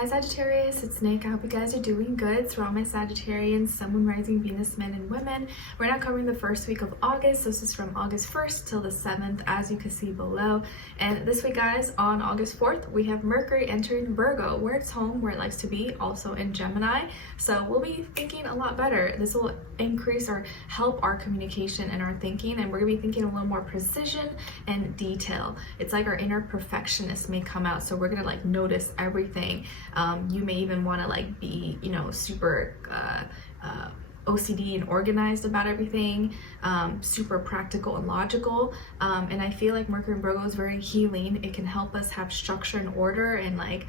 Hi Sagittarius, it's Nick. I hope you guys are doing good. Throughout my Sagittarians, Sun, Moon, Rising, Venus, men and women. We're now covering the first week of August. So this is from August 1st till the 7th, as you can see below. And this week, guys, on August 4th, we have Mercury entering Virgo, where it's home, where it likes to be, also in Gemini. So we'll be thinking a lot better. This will increase or help our communication and our thinking, and we're gonna be thinking a little more precision and detail. It's like our inner perfectionist may come out, so we're gonna like notice everything. You may even want to like be, super OCD and organized about everything, super practical and logical. And I feel like Mercury in Virgo is very healing. It can help us have structure and order and like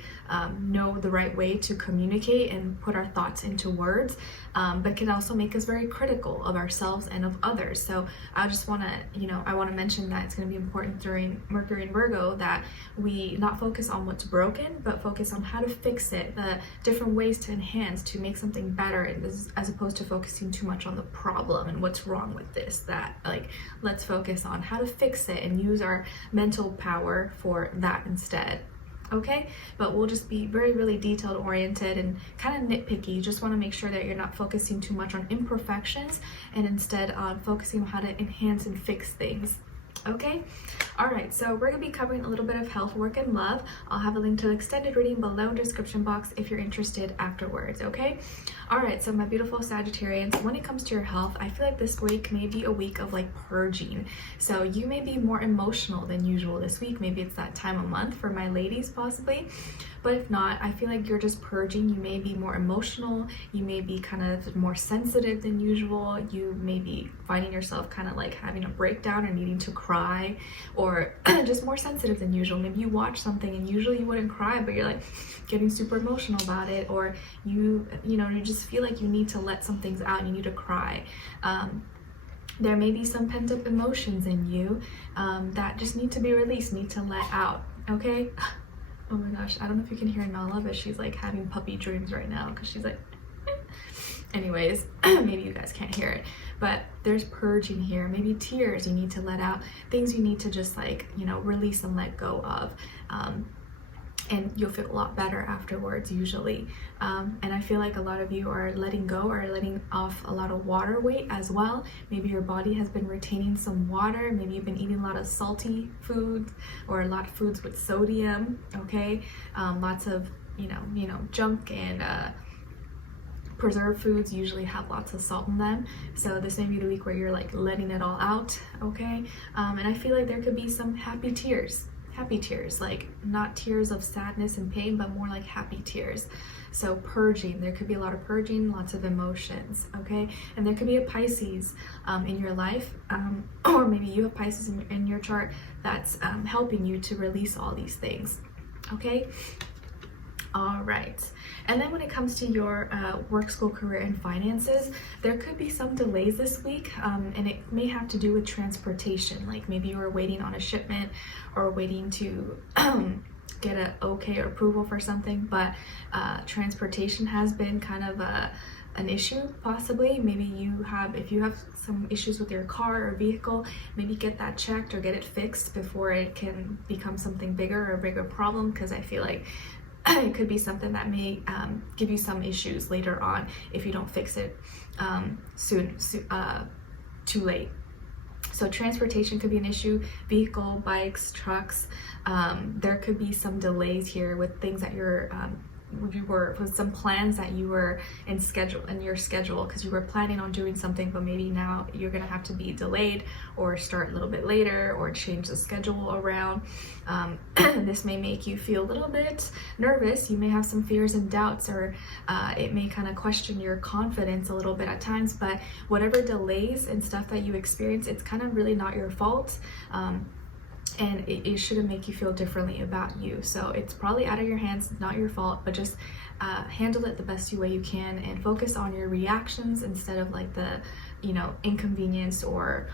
know the right way to communicate and put our thoughts into words, but can also make us very critical of ourselves and of others. So I just want to, I want to mention that it's going to be important during Mercury in Virgo that we not focus on what's broken, but focus on how to fix it, the different ways to enhance, to make something better, as opposed to focusing too much on the problem and what's wrong with this, that like let's focus on how to fix it and use our mental power for that instead. Okay, but we'll just be really detailed oriented and kind of nitpicky. You just want to make sure that you're not focusing too much on imperfections and instead on focusing on how to enhance and fix things. Okay, all right, so we're gonna be covering a little bit of health, work, and love. I'll have a link to the extended reading below in the description box if you're interested afterwards. Okay, all right, so my beautiful Sagittarians, when it comes to your health, I feel like this week may be a week of like purging. So you may be more emotional than usual this week. Maybe it's that time of month for my ladies possibly, but if not, I feel like you're just purging. You may be more emotional, you may be kind of more sensitive than usual, you may be finding yourself kind of like having a breakdown or needing to cry, or just more sensitive than usual. Maybe you watch something and usually you wouldn't cry, but you're like getting super emotional about it, or you just feel like you need to let some things out and you need to cry. There may be some pent-up emotions in you that just need to be released, need to let out. Okay. Oh my gosh, I don't know if you can hear Nala, but she's like having puppy dreams right now because she's like anyways, maybe you guys can't hear it, but there's purging here. Maybe tears you need to let out, things you need to just like release and let go of, and you'll feel a lot better afterwards usually. And I feel like a lot of you are letting go or letting off a lot of water weight as well. Maybe your body has been retaining some water. Maybe you've been eating a lot of salty foods or a lot of foods with sodium. Okay, lots of junk and preserved foods usually have lots of salt in them. So this may be the week where you're like letting it all out. Okay, and I feel like there could be some happy tears, like not tears of sadness and pain, but more like happy tears. So purging, there could be a lot of purging, lots of emotions. Okay, and there could be a Pisces in your life, or maybe you have Pisces in your chart that's helping you to release all these things. Okay, all right. And then when it comes to your work, school, career, and finances, there could be some delays this week, and it may have to do with transportation. Like maybe you were waiting on a shipment or waiting to get an okay or approval for something, but transportation has been kind of an issue possibly. Maybe if you have some issues with your car or vehicle, maybe get that checked or get it fixed before it can become something bigger or a bigger problem, because I feel like it could be something that may give you some issues later on if you don't fix it too late. So transportation could be an issue, vehicle, bikes, trucks. There could be some delays here with things that with some plans that you were in your schedule because you were planning on doing something, but maybe now you're gonna have to be delayed or start a little bit later or change the schedule around. This may make you feel a little bit nervous. You may have some fears and doubts, or it may kind of question your confidence a little bit at times, but whatever delays and stuff that you experience, it's kind of really not your fault. And it shouldn't make you feel differently about you. So it's probably out of your hands, not your fault, but just handle it the best way you can and focus on your reactions instead of like the inconvenience or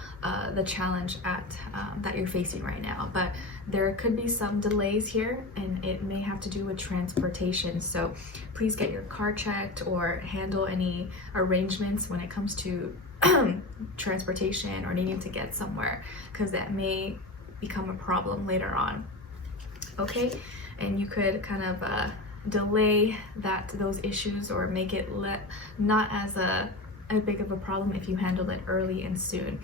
the challenge that you're facing right now. But there could be some delays here, and it may have to do with transportation. So please get your car checked or handle any arrangements when it comes to transportation or needing to get somewhere, because that may become a problem later on. Okay, and you could kind of delay those issues, or make it not as a big of a problem if you handle it early and soon.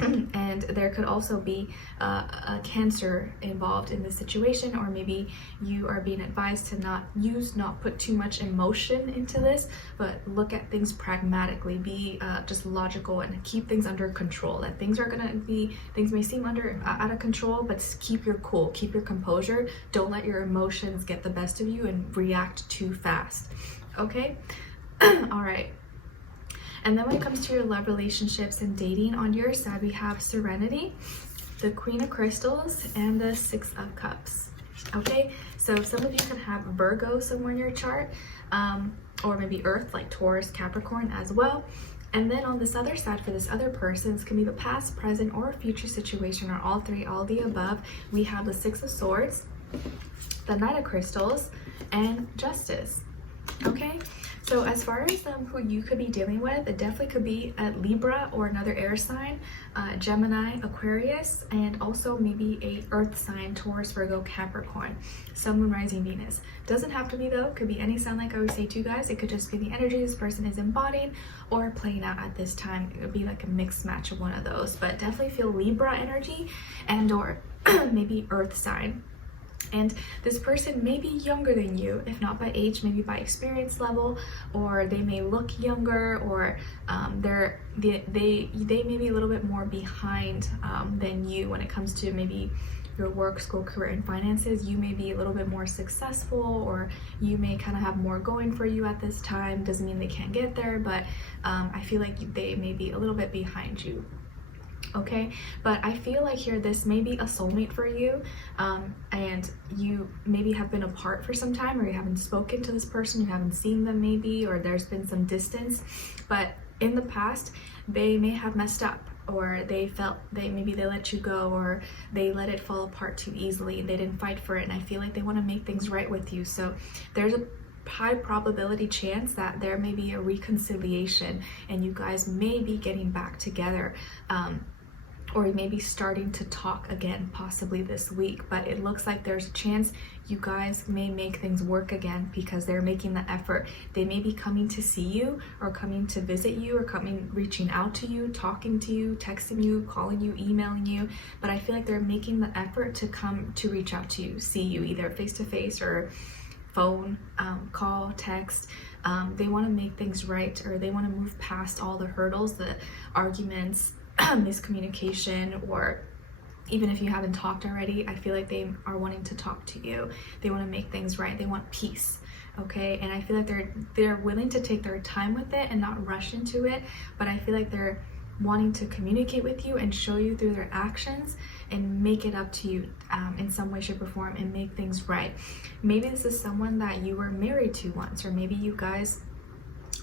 And there could also be a cancer involved in this situation, or maybe you are being advised to not put too much emotion into this, but look at things pragmatically, be just logical, and keep things under control. That things may seem out of control, but keep your cool, keep your composure. Don't let your emotions get the best of you and react too fast. Okay? All right. And then when it comes to your love relationships and dating, on your side, we have Serenity, the Queen of Crystals, and the Six of Cups. Okay, so some of you can have Virgo somewhere in your chart, or maybe Earth, like Taurus, Capricorn as well. And then on this other side, for this other person, this can be the past, present, or future situation, or all three, all the above. We have the Six of Swords, the Knight of Crystals, and Justice. Okay, so as far as who you could be dealing with, it definitely could be a Libra or another air sign, Gemini, Aquarius, and also maybe a earth sign, Taurus, Virgo, Capricorn, Sun, Moon, Rising, Venus. Doesn't have to be though, could be any sign, like I always say to you guys. It could just be the energy this person is embodying or playing out at this time. It would be like a mixed match of one of those, but definitely feel Libra energy and or maybe earth sign. And this person may be younger than you, if not by age, maybe by experience level, or they may look younger, or they may be a little bit more behind than you when it comes to maybe your work, school, career, and finances. You may be a little bit more successful, or you may kind of have more going for you at this time. Doesn't mean they can't get there, but I feel like they may be a little bit behind you. Okay, but I feel like here this may be a soulmate for you, and you maybe have been apart for some time, or you haven't spoken to this person, you haven't seen them maybe, or there's been some distance, but in the past they may have messed up, or they maybe they let you go, or they let it fall apart too easily and they didn't fight for it, and I feel like they want to make things right with you. So there's a high probability chance that there may be a reconciliation and you guys may be getting back together, or maybe starting to talk again possibly this week. But it looks like there's a chance you guys may make things work again because they're making the effort. They may be coming to see you, or coming to visit you, or reaching out to you, talking to you, texting you, calling you, emailing you. But I feel like they're making the effort to come to reach out to you, see you, either face to face or phone, call, text. They want to make things right, or they want to move past all the hurdles, the arguments, miscommunication, or even if you haven't talked already, I feel like they are wanting to talk to you. They want to make things right. They want peace. Okay, and I feel like they're willing to take their time with it and not rush into it, but I feel like they're wanting to communicate with you and show you through their actions and make it up to you in some way, shape, or form, and make things right. Maybe this is someone that you were married to once, or maybe you guys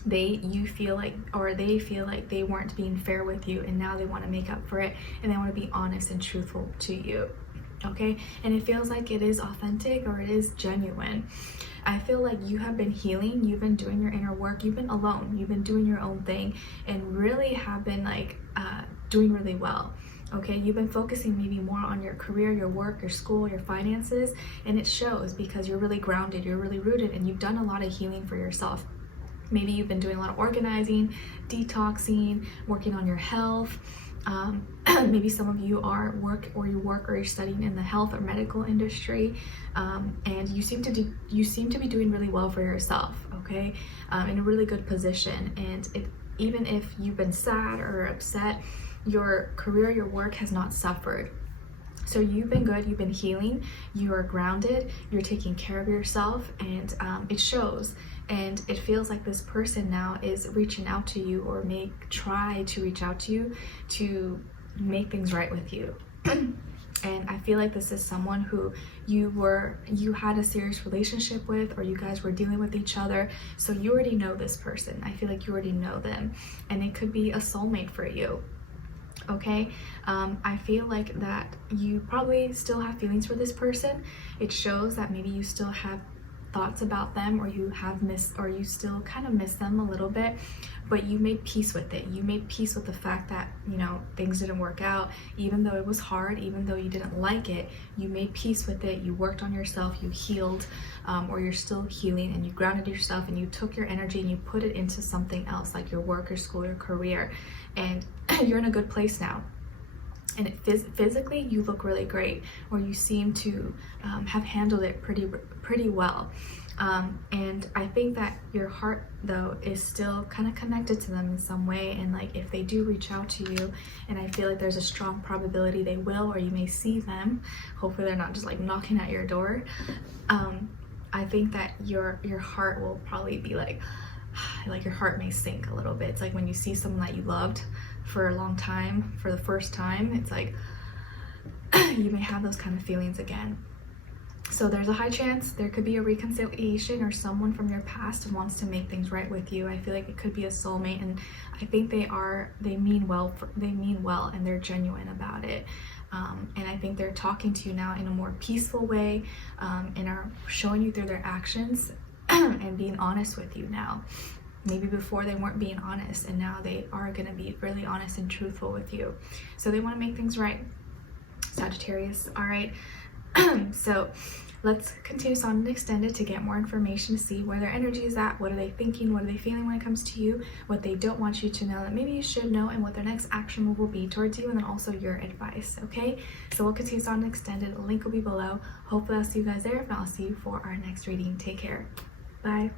they feel like they weren't being fair with you, and now they want to make up for it, and they want to be honest and truthful to you. Okay, and it feels like it is authentic, or it is genuine. I feel like you have been healing, you've been doing your inner work, you've been alone, you've been doing your own thing, and really have been doing really well. Okay, you've been focusing maybe more on your career, your work, your school, your finances, and it shows because you're really grounded, you're really rooted, and you've done a lot of healing for yourself. Maybe you've been doing a lot of organizing, detoxing, working on your health. Maybe some of you work or you're studying in the health or medical industry, and you seem to be doing really well for yourself. Okay, in a really good position, and even if you've been sad or upset, your career, your work has not suffered. So you've been good, you've been healing, you are grounded, you're taking care of yourself, and it shows. And it feels like this person now is reaching out to you, or may try to reach out to you to make things right with you. And I feel like this is someone who you had a serious relationship with, or you guys were dealing with each other. So you already know this person. I feel like you already know them, and it could be a soulmate for you. Okay, I feel like that you probably still have feelings for this person. It shows that maybe you still have thoughts about them, or you have missed, or you still kind of miss them a little bit, but you made peace with it. You made peace with the fact that, you know, things didn't work out, even though it was hard, even though you didn't like it. You made peace with it. You worked on yourself, you healed, or you're still healing, and you grounded yourself, and you took your energy and you put it into something else, like your work, your school, your career, and you're in a good place now. And physically, you look really great, or you seem to have handled it pretty well. And I think that your heart, though, is still kind of connected to them in some way. And like, if they do reach out to you, and I feel like there's a strong probability they will, or you may see them, hopefully they're not just like knocking at your door. I think that your heart will probably be like your heart may sink a little bit. It's like when you see someone that you loved for a long time for the first time, it's like you may have those kind of feelings again. So there's a high chance there could be a reconciliation, or someone from your past wants to make things right with you. I feel like it could be a soulmate, and I think they mean well, and they're genuine about it. And I think they're talking to you now in a more peaceful way, and are showing you through their actions and being honest with you now. Maybe before they weren't being honest, and now they are going to be really honest and truthful with you. So they want to make things right, Sagittarius. All right. So let's continue on and extend it to get more information, to see where their energy is at, what are they thinking, what are they feeling when it comes to you, what they don't want you to know that maybe you should know, and what their next action move will be towards you, and then also your advice. Okay, so we'll continue on and extend it. The link will be below. Hopefully I'll see you guys there. If not, I'll see you for our next reading. Take care. Bye.